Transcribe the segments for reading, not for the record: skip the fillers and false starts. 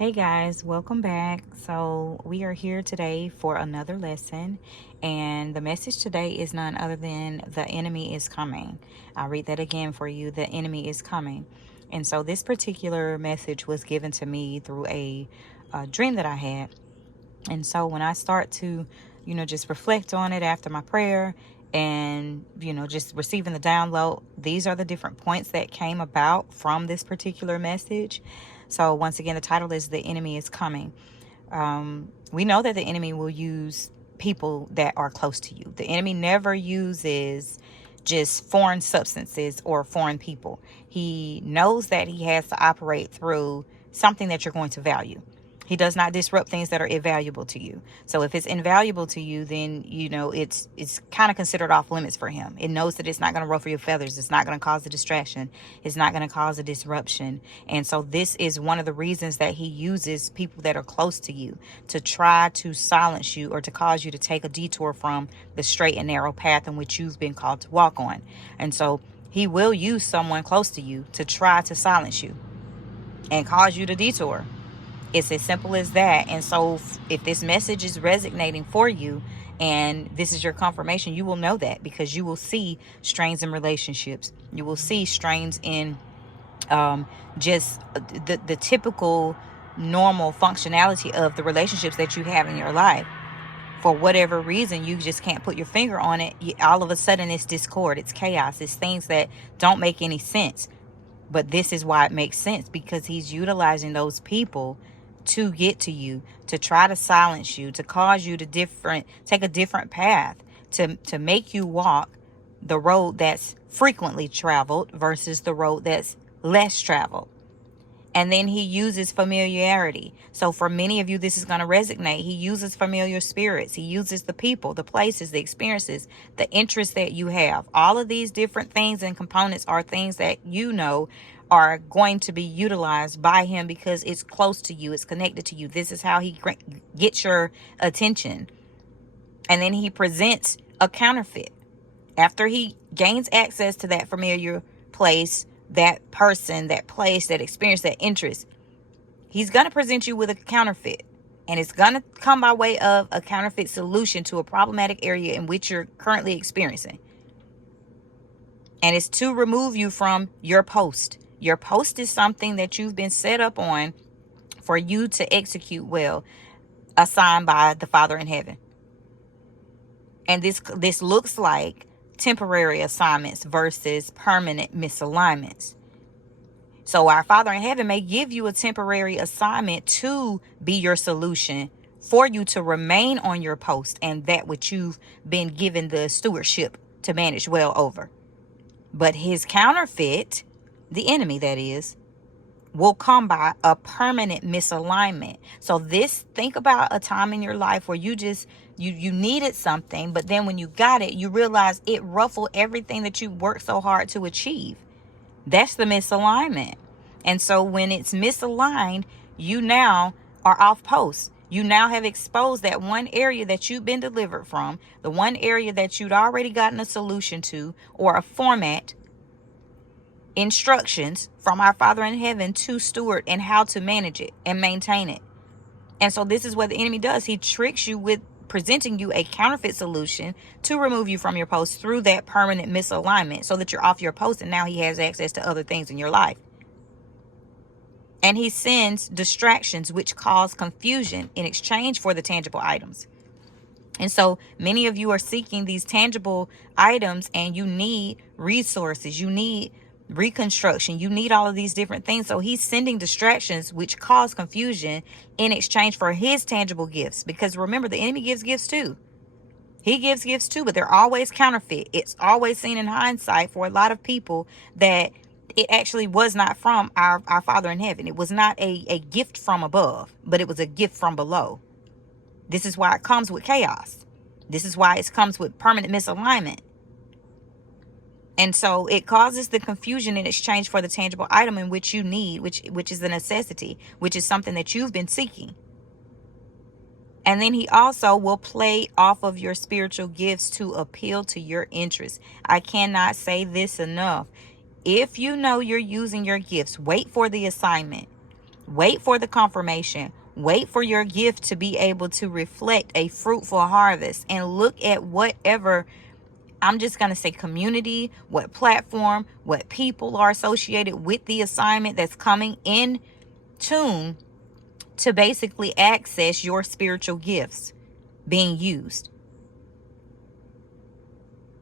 Hey guys, welcome back. So, we are here today for another lesson, and the message today is none other than the enemy is coming. I'll read that again for you. The enemy is coming. And so, this particular message was given to me through a dream that I had. And so, when I start to, just reflect on it after my prayer and, just receiving the download, these are the different points that came about from this particular message. So, once again, the title is The Enemy is Coming. We know that the enemy will use people that are close to you. The enemy never uses just foreign substances or foreign people. He knows that he has to operate through something that you're going to value. He does not disrupt things that are invaluable to you. So if it's invaluable to you, then it's kind of considered off limits for him. It knows that it's not going to ruffle your feathers. It's not going to cause a distraction. It's not going to cause a disruption. And so this is one of the reasons that he uses people that are close to you to try to silence you or to cause you to take a detour from the straight and narrow path in which you've been called to walk on. And so he will use someone close to you to try to silence you and cause you to detour. It's as simple as that. And so if this message is resonating for you and this is your confirmation, you will know that because you will see strains in relationships. You will see strains in just the typical normal functionality of the relationships that you have in your life. For whatever reason, you just can't put your finger on it. All of a sudden, it's discord, it's chaos, it's things that don't make any sense. But this is why it makes sense, because he's utilizing those people to get to you, to try to silence you, to cause you to take a different path, to make you walk the road that's frequently traveled versus the road that's less traveled. And then he uses familiarity. So for many of you, this is going to resonate. He uses familiar spirits. He uses the people, the places, the experiences, the interests that you have. All of these different things and components are things that are going to be utilized by him because it's close to you. It's connected to you. This is how he gets your attention. And then he presents a counterfeit. After he gains access to that familiar place, that person, that place, that experience, that interest, he's going to present you with a counterfeit. And it's going to come by way of a counterfeit solution to a problematic area in which you're currently experiencing. And it's to remove you from your post. Your post is something that you've been set up on for you to execute well, assigned by the Father in heaven. And this looks like temporary assignments versus permanent misalignments. So our Father in heaven may give you a temporary assignment to be your solution for you to remain on your post and that which you've been given the stewardship to manage well over. But his counterfeit, the enemy that is, will come by a permanent misalignment. So think about a time in your life where you needed something, but then when you got it, you realize it ruffled everything that you worked so hard to achieve. That's the misalignment. And so when it's misaligned, you now are off post. You now have exposed that one area that you've been delivered from, the one area that you'd already gotten a solution to, or a format, instructions from our Father in heaven to steward and how to manage it and maintain it. And so this is what the enemy does. He tricks you with presenting you a counterfeit solution to remove you from your post through that permanent misalignment so that you're off your post and now he has access to other things in your life. And he sends distractions which cause confusion in exchange for the tangible items. And so many of you are seeking these tangible items and you need resources. You need reconstruction. You need all of these different things. So he's sending distractions which cause confusion in exchange for his tangible gifts. Because remember, the enemy gives gifts too. He gives gifts too, but they're always counterfeit. It's always seen in hindsight for a lot of people that it actually was not from our Father in heaven. It was not a gift from above, but it was a gift from below. This is why it comes with chaos. This is why it comes with permanent misalignment. And so it causes the confusion in exchange for the tangible item in which you need, which is a necessity, which is something that you've been seeking. And then he also will play off of your spiritual gifts to appeal to your interests. I cannot say this enough. If you know you're using your gifts, wait for the assignment. Wait for the confirmation. Wait for your gift to be able to reflect a fruitful harvest, and look at whatever, I'm just going to say community, what platform, what people are associated with the assignment that's coming in tune to basically access your spiritual gifts being used.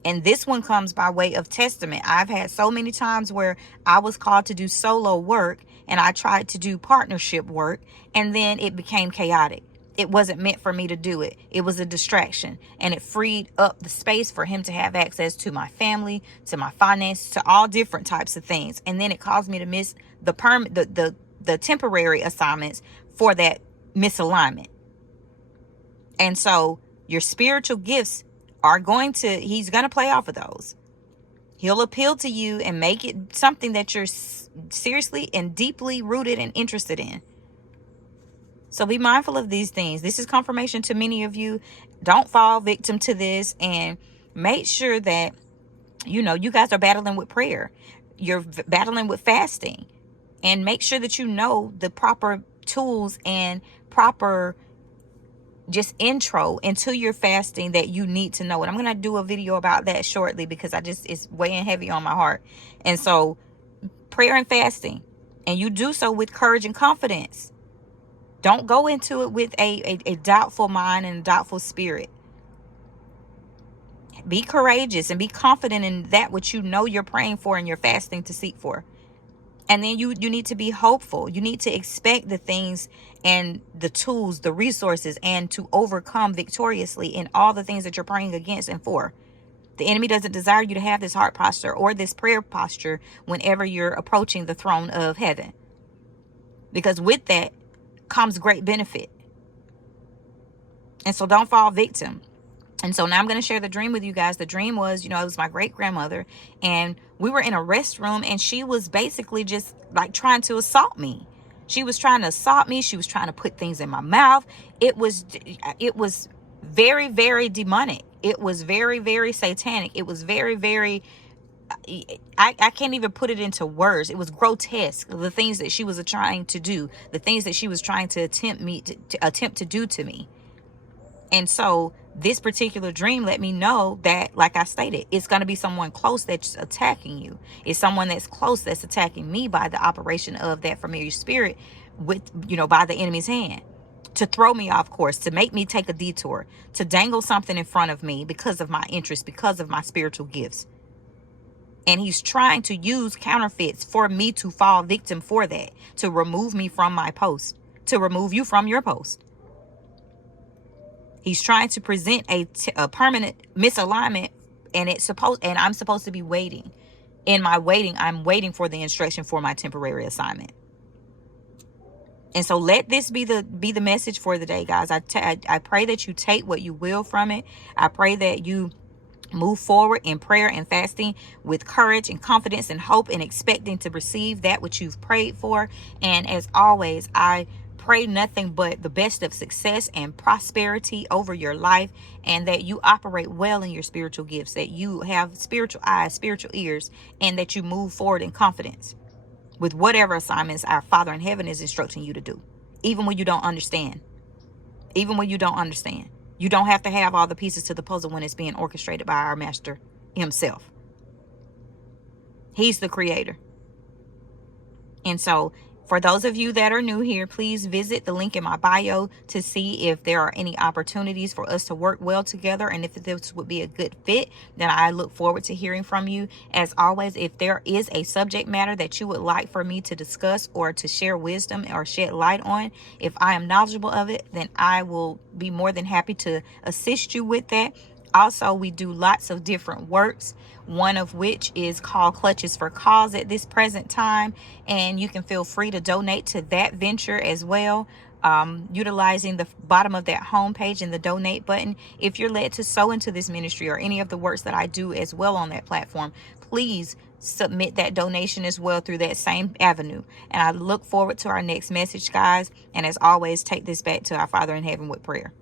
And this one comes by way of testament. I've had so many times where I was called to do solo work and I tried to do partnership work, and then it became chaotic. It wasn't meant for me to do it. It was a distraction, and it freed up the space for him to have access to my family, to my finances, to all different types of things. And then it caused me to miss the temporary assignments for that misalignment. And so your spiritual gifts are he's going to play off of those. He'll appeal to you and make it something that you're seriously and deeply rooted and interested in. So be mindful of these things. This is confirmation to many of you. Don't fall victim to this, and make sure that, you guys are battling with prayer. You're battling with fasting, and make sure that you know the proper tools and proper just intro into your fasting that you need to know. And I'm going to do a video about that shortly, because it's weighing heavy on my heart. And so prayer and fasting, and you do so with courage and confidence. Don't go into it with a doubtful mind and a doubtful spirit. Be courageous and be confident in that which you know you're praying for and you're fasting to seek for. And then you need to be hopeful. You need to expect the things and the tools, the resources, and to overcome victoriously in all the things that you're praying against and for. The enemy doesn't desire you to have this heart posture or this prayer posture whenever you're approaching the throne of heaven, because with that comes great benefit. And so don't fall victim. And so now I'm going to share the dream with you guys. The dream was, it was my great grandmother, and we were in a restroom, and she was basically just like trying to assault me. She was trying to assault me. She was trying to put things in my mouth. It was very, very demonic. It was very, very satanic. It was very, very, I can't even put it into words. It was grotesque. The things that she was trying to do, the things that she was trying to attempt to do to me. And so this particular dream let me know that, like I stated, it's going to be someone close that's attacking you. It's someone that's close that's attacking me by the operation of that familiar spirit with, by the enemy's hand, to throw me off course, to make me take a detour, to dangle something in front of me because of my interest, because of my spiritual gifts. And he's trying to use counterfeits for me to fall victim for that, to remove me from my post, to remove you from your post. He's trying to present a permanent misalignment, and I'm supposed to be waiting. In my waiting, I'm waiting for the instruction for my temporary assignment. And so let this be the message for the day, guys. I pray that you take what you will from it. I pray that you move forward in prayer and fasting with courage and confidence and hope, and expecting to receive that which you've prayed for. And as always, I pray nothing but the best of success and prosperity over your life, and that you operate well in your spiritual gifts, that you have spiritual eyes, spiritual ears, and that you move forward in confidence with whatever assignments our Father in heaven is instructing you to do, even when you don't understand. Even when you don't understand. You don't have to have all the pieces to the puzzle when it's being orchestrated by our Master himself. He's the creator. And so, for those of you that are new here, please visit the link in my bio to see if there are any opportunities for us to work well together, and if this would be a good fit. Then I look forward to hearing from you. As always, if there is a subject matter that you would like for me to discuss or to share wisdom or shed light on, if I am knowledgeable of it, then I will be more than happy to assist you with that. Also, we do lots of different works, one of which is called Clutches for Cause at this present time, and you can feel free to donate to that venture as well, utilizing the bottom of that homepage and the donate button. If you're led to sow into this ministry or any of the works that I do as well on that platform, please submit that donation as well through that same avenue. And I look forward to our next message, guys. And as always, take this back to our Father in heaven with prayer.